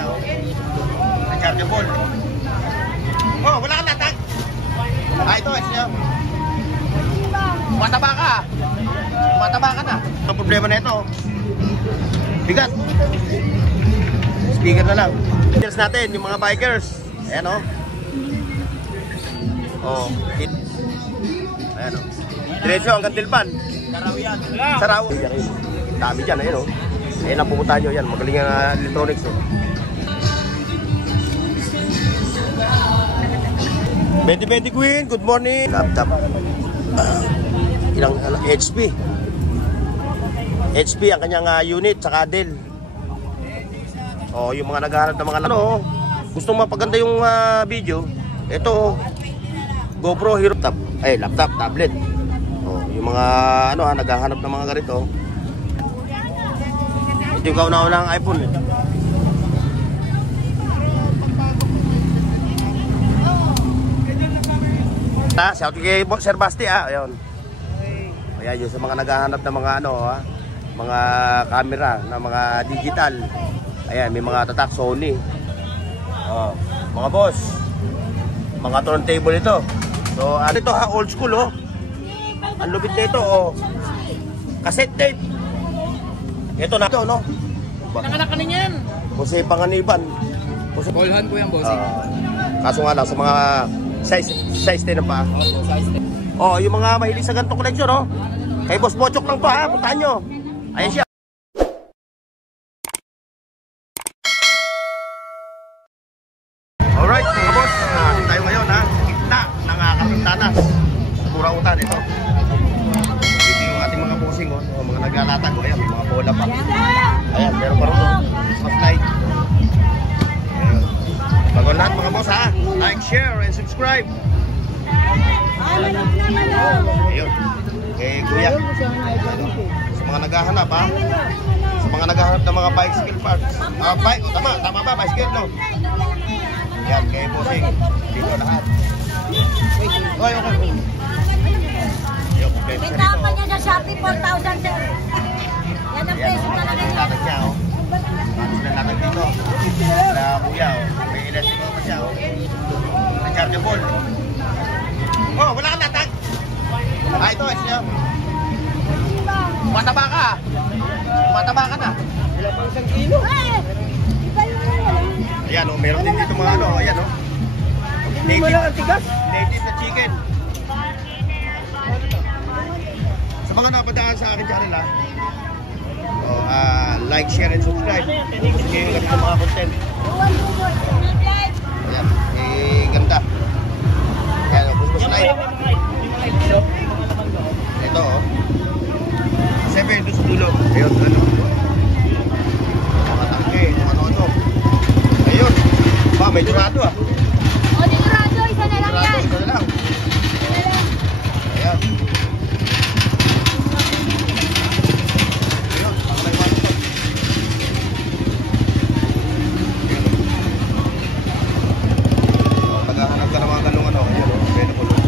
siya, oh. Rechargeable. Oh, wala kang latag. Ito, siya. Mataba ka. Mataba ka na. Ang problema na ito, bigat. Speaker na lang. Details natin, yung mga bikers. Ayan, oh. Oh, hit. Ayan, oh. Diretso hanggang Tilpan. Saraw yan. Saraw. Dami dyan, ayan, oh. Ayan ang pupuntahan nyo, yan. Magaling ang electronics, oh. 2020 Queen, good morning. Laptop. Ilang HP. HP ang kanyang unit, saka Dell. Oh, yung mga naghahanap ng mga ano, gustong mapaganda yung video. Ito, GoPro Hero Top. Ay, laptop, tablet. Oh, yung mga ano, naghahanap ng mga ganito. Ito yung kauna-una ng iPhone. Shout out kay Sir Basti, ayun. Ayan, yung sa mga naghahanap ng mga ano, mga camera, na mga digital. Ayan, may mga tatak Sony. Oh, mga boss. Mga turntable ito. So, ano ito ha, old school, oh. Ang lupit na ito, oh. Cassette tape. Ito na ito, no? Nanganak ka niyan. Jose Panganiban. Callhan ko yan, boss. Kaso nga lang, sa mga size din pa. Oh, yung mga mahilig sa ganitong collection, oh. Kay Boss Bochok lang to, ha. Puntahan nyo. Ayan siya. Alright, mga boss. Natin tayo ngayon, ha. Gitna ng Kapistanas. Sa Burautan, ito. Dito yung ating mga bossing, oh. So, mga naglalatag, oh. Ayan, may mga bola pa. Ayan, meron pa rin, oh. Mag-slide. Bago lahat, mga boss, ha. Like, share, and subscribe. Ayun. Kay Kuya. Sa mga naghahanap, ha. Sa mga naghahanap ng mga bicycle parts. Bike, tama ba? Bicycle, no? Yan, kay bossing. Dito lahat. Okay. Ayun, kompleto siya dito. May niya na Shopee 4,000, sir. Yan ang presyo talaga niya. Latag niya, oh. Tapos na latag dito. Na Kuya, oh. May electric pa siya, oh. Rechargeable. Oh, wala kang latag. Ito, siya. Mataba ka. Mataba ka na. Wala pang 1 kilo. Ayan, oh, meron din dito mga ano, ayan, oh. Hindi mo lang ang tigas. Native na chicken. Sa mga napadaan sa akin channel, ha. Oh, like, share, and subscribe. Kung gusto nyo yung ganito mga content. Ayan, ganda. Ayan, oh, gusto slide. Ito, oh. Kasi ba yung doon sa dulo? Ayun, ano. Mga tangke, mga ano. Ayun. Ba, may durado, ah. O, dinurado, isa na lang yan. Isa na lang. Ayan. Ayun, pangalay mo ito. Naghahanap ka ng mga ganung ano. Ayan, oh. Pwede ko lang.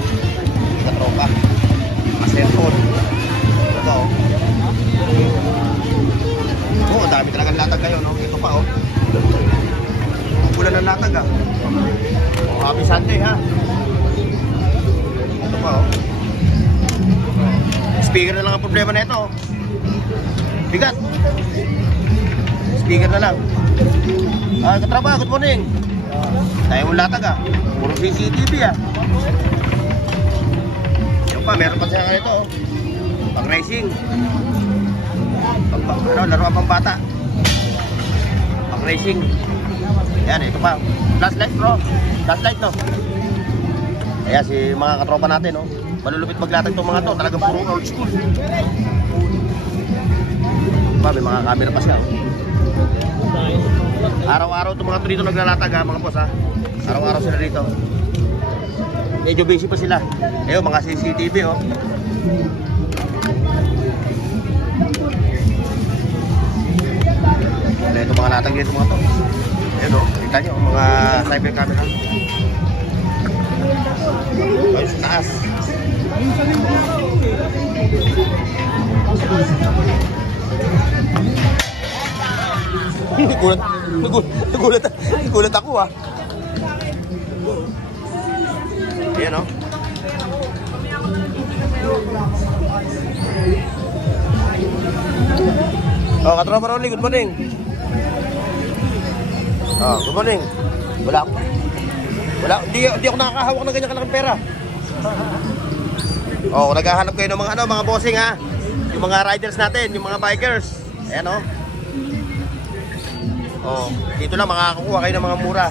Hindi ka tropa. Cellphone. Ito, oh. Oh, dami talagang latag kayo, no? Ito pa, oh. Ang bulan ng latag, ah. Oh, happy Sunday, ha? Ito pa, oh. Speaker na lang ang problema na ito, oh. Bigat. Speaker na lang. Katraba, good morning. Tayo mong latag, ah. Puro CCTV, ah. Yung pa, meron pa siya ka ito, oh. Pang racing. Ano, laruan pang bata. Pang racing. Yan, ito pa. Flashlight, bro. Flashlight, no? Ayan, si mga katropa natin, no? Malulupit maglatag itong mga to. Talagang puro old school. Pa, may mga camera pa siya, oh. Araw-araw itong mga to dito naglalatag, ha, mga boss, ha? Araw-araw sila dito. Medyo busy pa sila. Ayun, mga CCTV, oh. Ito mga latag dito mga to. Ayan, oh. Kita nyo, mga cyber camera. Ayun, sa taas. Nagulat ako ah. Ayan o. Oh, katropa Rolly, good morning. Oh, good morning. Wala hindi ako nakakahawak ng ganyan kalaking pera. Oh, naghahanap kayo ng mga bossing ha. Yung mga riders natin, yung mga bikers. Ayan o. Oh, dito lang makakakuha kayo ng mga mura.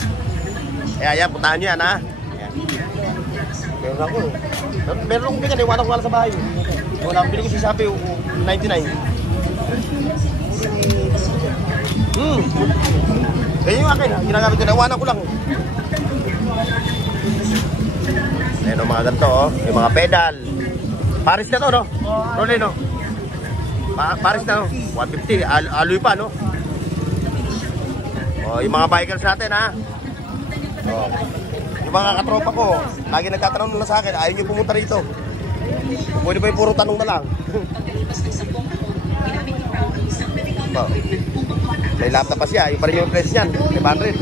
Kaya yan, puntahan nyo yan ha. Ayan. Meron ako eh. Meron akong bigan, iwanan ko lang sa bahay. Wala, bili ko si Shopee, 99. Ganyan yung akin ha, ginagamit ko na, iwanan ko lang. Ayan o, mga ganito oh, yung mga pedal. Paris na to no? Rolly no? Paris na no? 150, aloy pa no? Oh, yung mga bikers natin ha. Oh. Yung mga katropa ko, lagi nagtatanong na sa akin, ayaw nyo pumunta rito. Pwede ba yung puro tanong na lang? Oh. May laptop pa siya, yung pa rin yung price niyan, 500.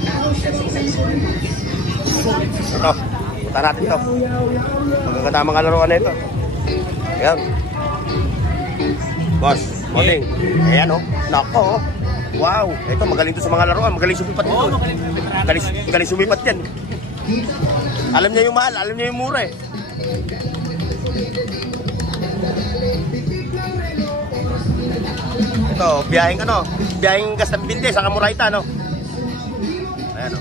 Ito, punta natin ito. Magaganda mga laruan na ito. Ayan. Boss, morning. Ayan o, nako o. Wow, ito magaling to sa mga laruan, magaling sumipat ito. Magaling sumipat yan. Alam niya yung mahal, alam niya yung mura eh. Ito, biyaheng Gastambinte sa Kamurayta, no? Ayan o.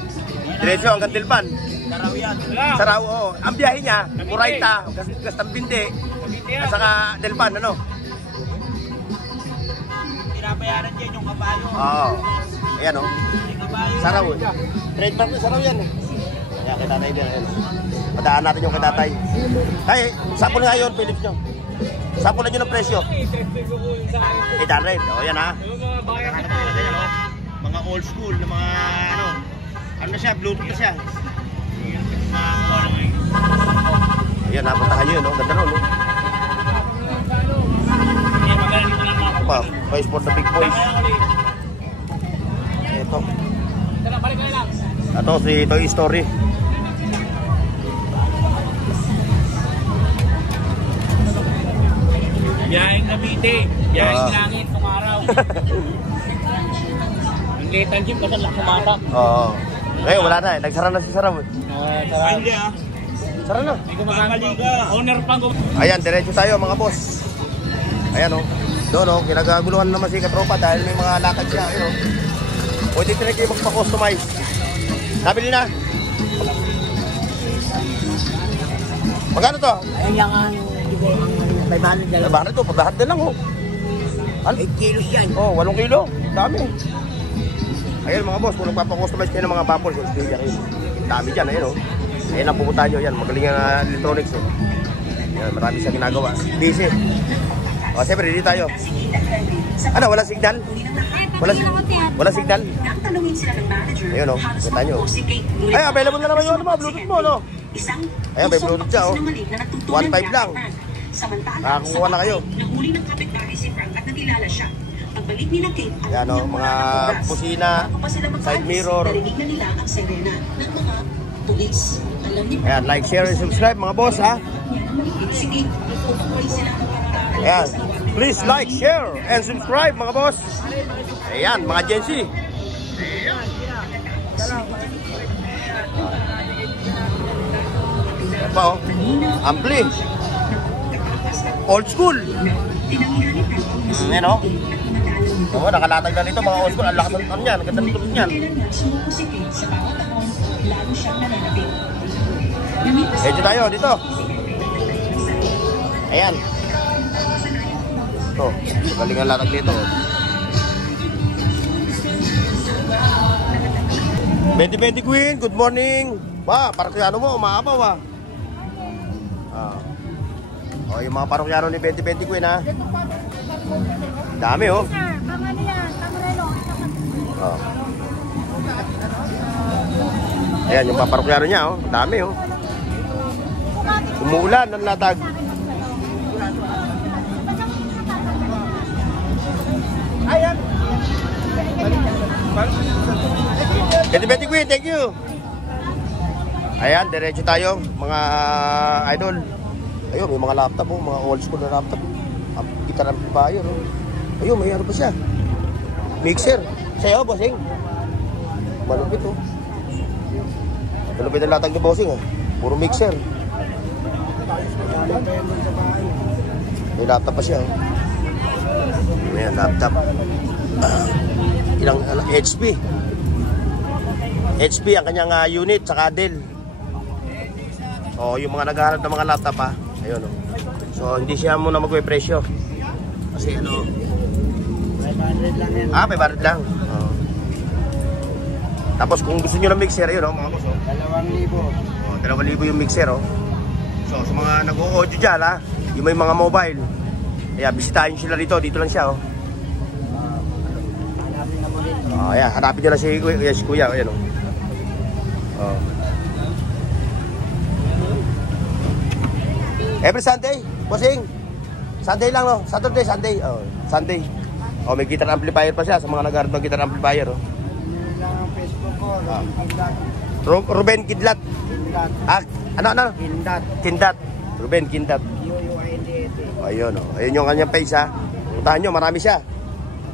Diretso hanggang Tilpan. Saraw yan. Saraw, oo. Ang biyahe niya, Murayta, Gastambinte, at saka Tilpan, ano? Pinabayaran dyan yung kabayo. Oo. Ayan o. Saraw eh. Trademark na saraw yan eh. Kaya kay tatay din. Ayan. Padaan natin yung kay tatay. Ay, sapon nga yun, Philips nyo. Sapon na nyo ng presyo. 800. O, yan ha. Mga old school na mga ano na siya, Bluetooth na siya. Ayan, napuntahan nyo yun, no? Ganda nun, no? Pa, Toys for the Big Boys. Ito. Ito, si Toy Story. Biyaheng Cavite. Biyaheng langit, tumaraw. Ang litan jeep kasi kumatak. Oo. Ngayon, wala na eh. Nagsara na si Saraw eh. Hindi ah. Sara na. Hindi ko magkakaliga. Owner pang Ayan, diretso tayo mga boss. Ayan o. Doon o, kinagaguluhan naman si katropa dahil may mga lakad siya. Ayun o. Pwede talaga kayo magpa-customize. Nabili na. Magkano to? Ayun lang ang 500 dalawa. Bakit ito? Paglahat din lang o. 8 kilos yan. Oh, 8 kilo. Dami. Ayan mga boss, kung nagpapa-customize kayo ng mga baffles, dami dyan. Ayan o. Ayan ang pupuntahan nyo. Yan, magaling ang electronics o. Ayan, marami siya ginagawa. Busy. O, siyempre, dito tayo. Ano, wala signal? Wala signal? Ayun o, kita nyo. Ay, available na naman yung Bluetooth mo, no? Ayan, may Bluetooth siya, o. 1.5 lang. Nakakuha na kayo. Ayan o, mga busina, side mirror. Ayan, like, share, and subscribe mga boss, ha? Ayan, please like, share, and subscribe mga boss. Ayan, mga Gen Z. Ayan pa o, ampli. Old school. Ayan o. Oo, nakalatag na nito mga old school. Ang lakas ng yan, ganda ng tulog yan. Dito tayo, dito. Ayan. Ito, galing ang latag dito. 2020 Queen, good morning. Ba, parokyano mo, umaapaw ah. Oh, yung mga parokyano ni 2020 Queen ha. Dami oh. Oh. Ayan, yung mga parokyano niya oh. Dami oh. Umuulan ng latag. Ayan. Betty Queen, thank you. Ayan, diretso tayo, mga idol. Ayun, may mga laptop, oh, mga old school na laptop. Guitar amplifier, oh. Ayun, may ano pa siya. Mixer. Sa'yo, bossing. Malupit, oh. Malupit ang latag ni bossing, oh. Puro mixer. May laptop pa siya, oh. Ayan, laptop. Ilang HP. HP ang kanyang unit, saka Dell. So, yung mga naghahanap ng mga laptop, ha. Ayun, oh. So, hindi siya muna magwe-presyo. Kasi, ano, 500 lang yan. 500 lang. Oh. Tapos, kung gusto nyo ng mixer, ayun, oh, mga boss, oh. 2,000. 2,000 yung mixer, oh. So, sa mga nag-o-audio dyan, ha, yung may mga mobile, kaya bisitahin sila rito. Dito lang siya, oh. Hanapin na mo rin. Ayan, hanapin nyo lang si Kuya. Ayan, oh. Oh. Every Sunday, bossing. Sunday lang, no? Saturday, Sunday. Oh, Sunday. Oh, may guitar amplifier pa siya sa mga naghahanap ng guitar amplifier, oh. Ano lang ang Facebook ko, Ruben Kidlat. Kindat. Ano? Kindat. Kindat. Ruben Kindat. UUINDT. Ayun, oh. Ayun yung kanyang page, ha. Puntahan nyo, marami siya.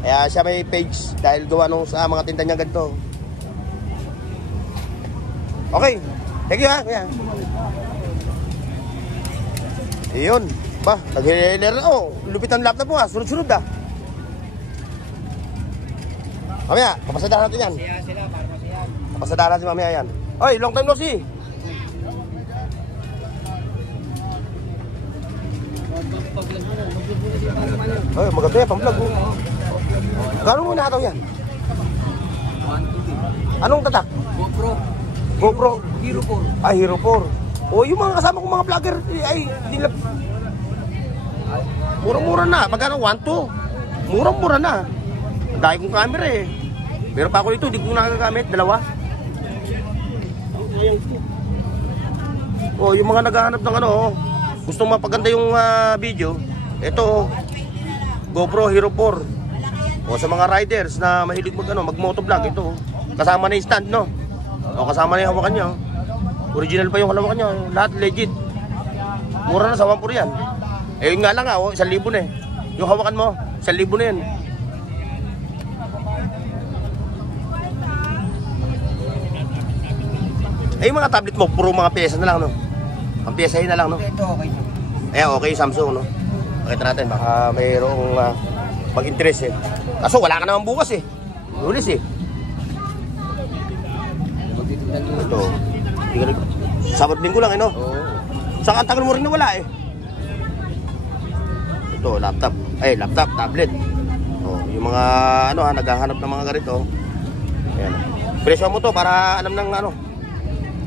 Kaya siya may page dahil gawa nung sa mga tinda niya ganito. Okay. Thank you, ha. Yeah. Ayun. Ba, nag-hiler. Oh, lupit ang laptop mo, ha. Sunod-sunod, ha. Mamaya, papasadahan natin yan. Siya sila, para masiyan. Papasadahan natin mamaya yan. Oy, long time no see. Oy, maganda yan, pang-vlog. Gano'n mo nakataw yan? Anong tatak? GoPro. Hero 4. Ay, Hero 4. O, yung mga kasama kong mga vlogger, ay, hindi nila... Murang-mura na. Magkano? 1,2. Murang-mura na. Dahil kong camera, eh. Meron pa ako dito, hindi ko nakagamit. 2. O, yung mga naghahanap ng ano, gustong mapaganda yung video, ito, GoPro Hero 4. O, sa mga riders na mahilig mag-motovlog, ito. Kasama na yung stand, no? O, kasama na yung hawakan niya. Original pa yung hawakan niya. Lahat legit. Mura na sa 1,4 yan. Eh, yun nga lang, 1,000 na eh. Yung hawakan mo, 1,000 na yan. Eh, yung mga tablet mo, puro mga pyesa na lang, no? Ang pyesa na lang, no? Ito, okay. Eh, okay, Samsung, no? Pakita natin, baka mayroong mag-interest, eh. Kaso, wala ka naman bukas, eh. Lulis, eh. Ito. Sabot linggo lang, eh, no? Saka ang tagal mo rin na wala, eh. Ito, laptop. Ay, laptop, tablet. Oh, yung mga, naghahanap ng mga ganito. Ayan. Presyo mo to para alam ng,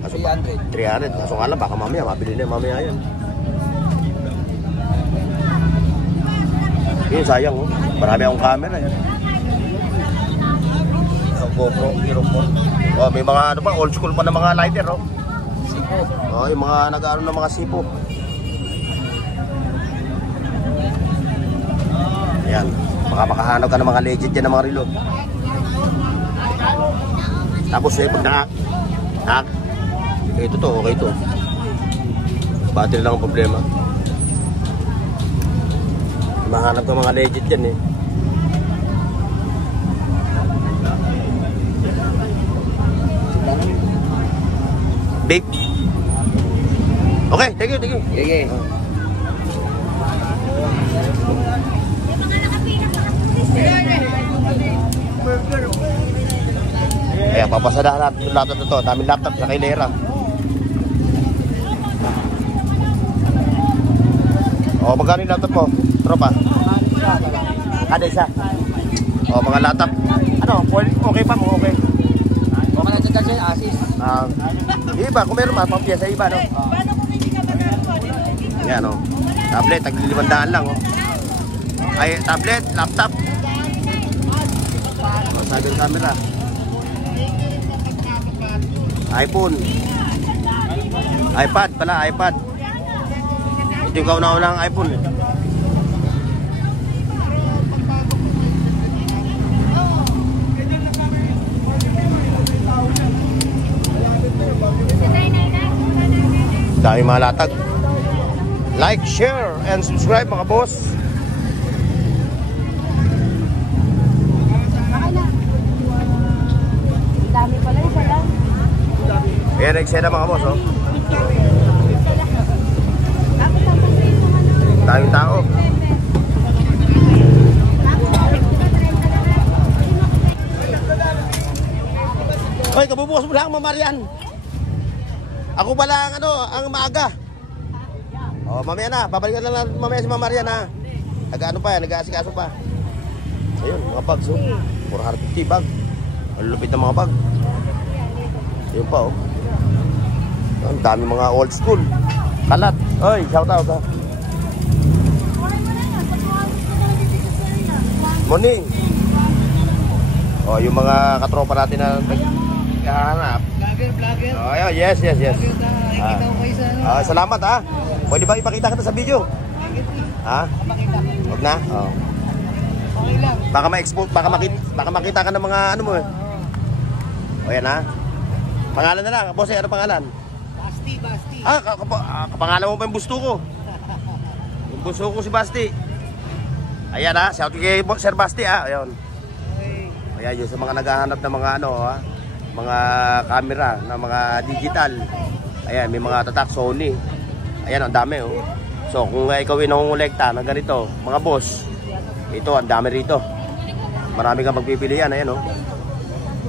300. 300. Kaso nga lang, baka mamaya, mabili na mamaya yan. Yun, sayang, oh. Marami akong camera, eh. GoPro, Hero 4. Oh, may mga, old school pa na mga lighter, oh. Sipo. Oh, yung mga nag-aaron ng mga sipo. Ayan. Baka makahanap ka ng mga legit yan ng mga reload. Tapos, pag na-hack, ito to, okay to. Battery lang ang problema. Mahanap ka mga legit yan, eh. Vape. Okay, thank you, thank you. Okay. Ayan, papasadahan natin yung laptop na to. Daming laptop sa kailera. O, magkano yung laptop mo? Tropa? Kada isa. O, mga laptop. Ano, okay pa mo? Okay. Okay na dyan kasi, Asus. Iba, kung meron mga pampiya sa iba, no? Ayan, o. Tablet, tag-500 lang, o. Ay, tablet, laptop. O, sabi yung camera. iPhone. iPad pala, iPad. Ito yung kauna-unang iPhone, eh. daming mga latag. Like, share, and subscribe mga boss. Dami pala, isa lang. Ayan, eksena mga boss, oh. Daming tao. Hoy, kabubukas mo lang, Mamarian. Ako pala ang ang maaga. Oh, mamaya na, babalikan lang mamaya si Mamarian ha. Nag-ano pa yan, nag-aasikaso pa. Ayun, mga bags oh. 450 bag. Ang lupit ng mga bag. Ayun pa oh. Ang dami mga old school. Kalat. Oy, shout out ha. Morning. Oh, yung mga katropa natin na naghahanap. Vlogger. Oh, yeah, yes. Salamat ha. Pwede ba ipakita kita sa video? Ha? Huwag na? Oh. Okay lang. Baka ma-export, baka makita ka ng mga ano mo eh. O yan ha. Pangalan na lang. Boss, ano pangalan? Basti. Kapangalan mo pa yung busto ko. Yung busto ko si Basti. Ayan ha. Shout out kay Sir Basti ha. Ayun. Ayan yun sa mga naghahanap ng mga ano ha. Mga camera na mga digital. Ayan, may mga tatak Sony. Ayan, ang dami oh. So, kung ikaw ay nangungulekta na ganito, mga boss, ito, ang dami rito. Marami kang magpipilian, ayan oh.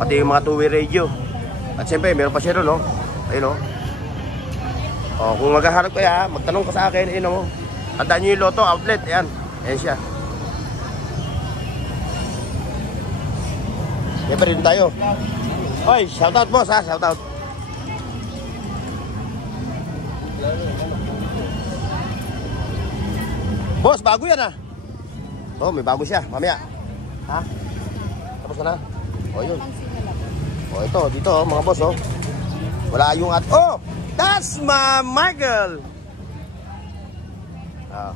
Pati yung mga two-way radio. At siyempre, meron pa siya doon oh. Ayun oh. Oh, kung maghahanap kayo ha, magtanong ka sa akin, ayun oh. Tandaan nyo yung Lotto outlet, ayan. Ayan siya. Siyempre, rin tayo. Hoy, shoutout boss ha, shoutout. Boss, bago yan ha. Oh, may bago siya, mamaya. Ha? Tapos ka na? Oh, yun. Oh, ito, dito oh, mga boss oh. Wala yung at... Oh! That's my Michael! Ah,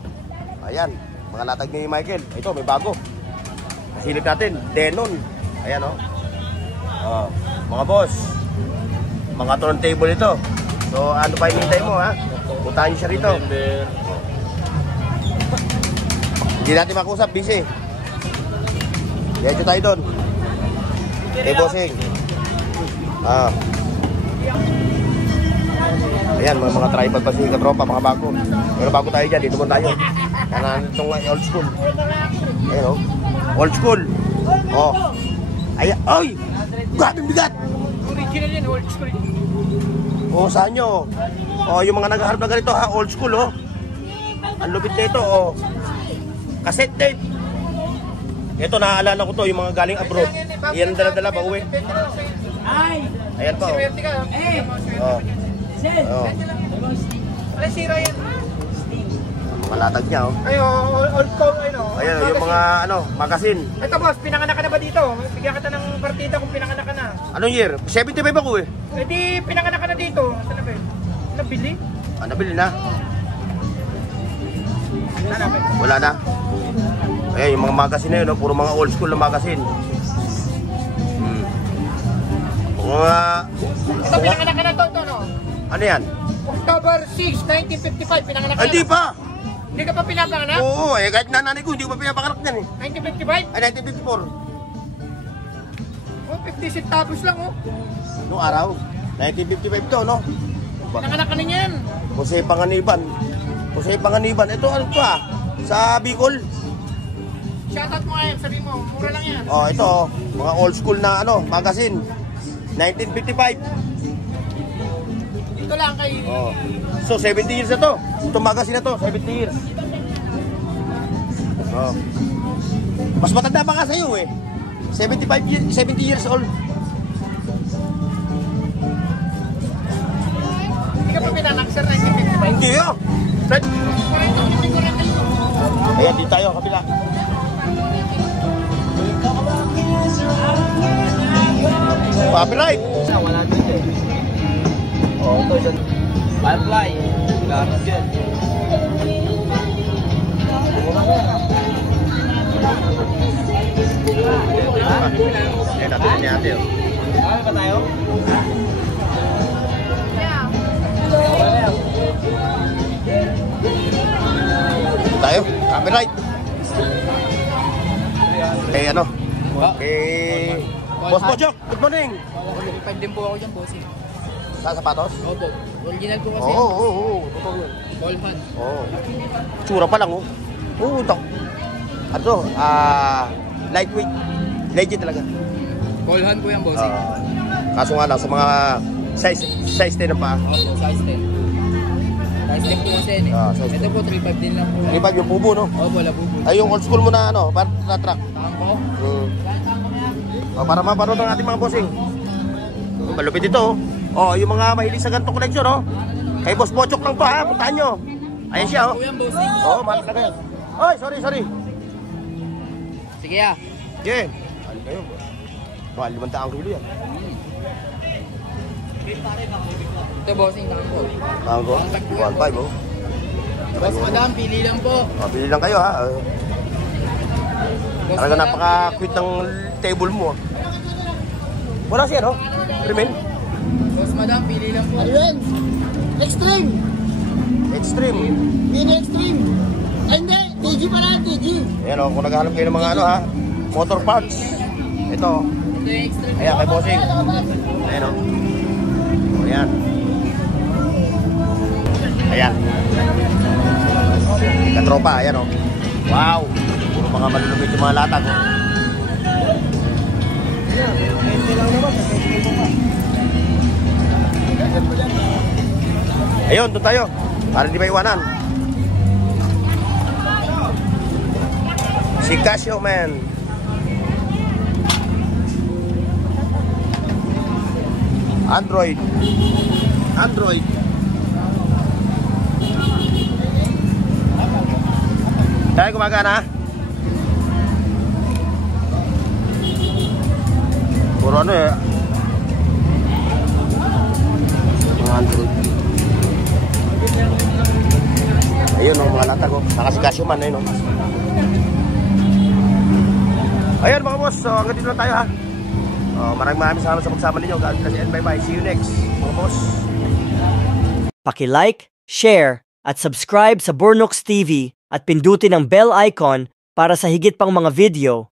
ayan, mga latag ni Michael. Ito, may bago. Nasilip natin, Denon. Ayan oh. Oh, mga boss, mga turntable ito. So ano pa hinihintay mo ha? Puntahan nyo siya rito. Hindi natin makusap, busy. Diyan tayo doon. Hey bossing. Ah. Ayan, mga tripod pa si katropa, mga bago. Pero bago tayo dyan, dito muna tayo. Kaya itong old school. Ayan oh. Old school. Oh. Ayan, ay! Gabing bigat! Original yan, old school. Oh, saan nyo? Oh, yung mga naghaharap na ganito ha, old school oh. Ang lupit na ito oh. Cassette tape. Ito, naaalala ko to, yung mga galing abroad. Iyan dala-dala pa uwi. Ay! Ayan pa oh. Oh. Oh. Ay, sira yan. Mga latag niya oh. Ay, old school, ano. Ayan, yung mga ano, magazine. Ito boss, pinanganak ka na ba dito? Bigyan kita ng partida kung pinanganak ka na. Anong year? 75 ako eh. Eh di, pinanganak ka na dito. Saan na ba yun? Nabili? Ah, nabili na. Hanapin. Wala na. Ayan, yung mga magazine na yun, no? Puro mga old school na magazine. Mga... Ito, pinanganak ka na to, no? Ano yan? October 6, 1955, pinanganak ka na. Hindi pa! Hindi ka pa pinapanganak? Oo, eh, kahit nanay ko, hindi ko pa pinapanganak yan eh. 1955? Ay, 1954. Oh, 50 centavos lang, oh. Noong araw, 1955 to, no? Pinanganak ka na yan. Jose Panganiban. Jose Panganiban. Ito, ano to ah? Sa Bicol. Shoutout mo ngayon, sabi mo, mura lang yan. Oh, ito, mga old school na ano, magazine. 1955. Dito lang kay... Oh. So, 70 years na to. Itong magazine na to, 70 years. Oh. Mas matanda pa nga sa'yo eh. 70 years old. Hindi ka pa pinanak, sir, 1955. Hindi ah. Ayan, dito tayo, kabila. Copyright. Wala dito eh. Oh, ito dyan. Firefly. Gamit dyan. Ayan, natin ni ate. Ano ba tayo? Yeah. Copyright. Eh ano? Eh Boss Pojok, good morning. 5 din po ako dyan, bossing. Sa sapatos? Opo. Original ko kasi. Oo. Totoo yun. All hand. Oo. Tsura pa lang, oh. Oo, ito. Ano to? Lightweight. Legit talaga. All hand po yan, bossing. Kaso nga lang, sa mga size 10 pa. Opo, size 10. Size 10 po kasi yan eh. Size Ito po, 3.5 din lang po. 3.5 yung pubo, no? Opo, labo po. Ay, yung old school mo na, ano, na truck. Tampo. Para mapanood ng ating mga bossing. Malupit ito, oh. Yung mga mahilig sa ganitong collection, oh. Kay Boss Pochok lang to, ha. Puntahan nyo. Ayan siya, oh. Yan, bossing. Oo, mahal na kayo. Oy, sorry. Sige ah. Sige. Ano kayo? Mahal 500 kilo yan. Ito, bossing, tampo. Tango? 1.5, oh. Boss, madam, pili lang po. Pabili lang kayo, ha. Boss, Talaga madam. napaka-cute ng table mo, ah. Wala siya, no? Remain? Boss, madam, pili lang po. Ano yan? Extreme! Extreme. Mini Extreme! Ay, hindi! TG pala, TG! Ayan, oh. Kung naghahanap kayo ng mga, ano, ha. Motor parts. Ito, oh. Ito yung extreme. Ayan, kay Bossing. Ayan, oh. Oh, ayan. Ayan. Katropa, ayan, oh. Wow. Puro mga malulubid yung mga latag, oh. Ayun, doon tayo. Para hindi maiwanan. Si Casio, man. Android. Tayo gumagana. Puro ano eh. Android. Ayun o, mga latag o. Nakasigasyo man, ayun o. Ayun mga boss, so hanggang dito lang tayo ha. Maraming salamat sa pagsama ninyo. God bless and bye-bye. See you next mga boss. Paki-like, share, at subscribe sa Bornox TV at pindutin ang bell icon para sa higit pang mga video.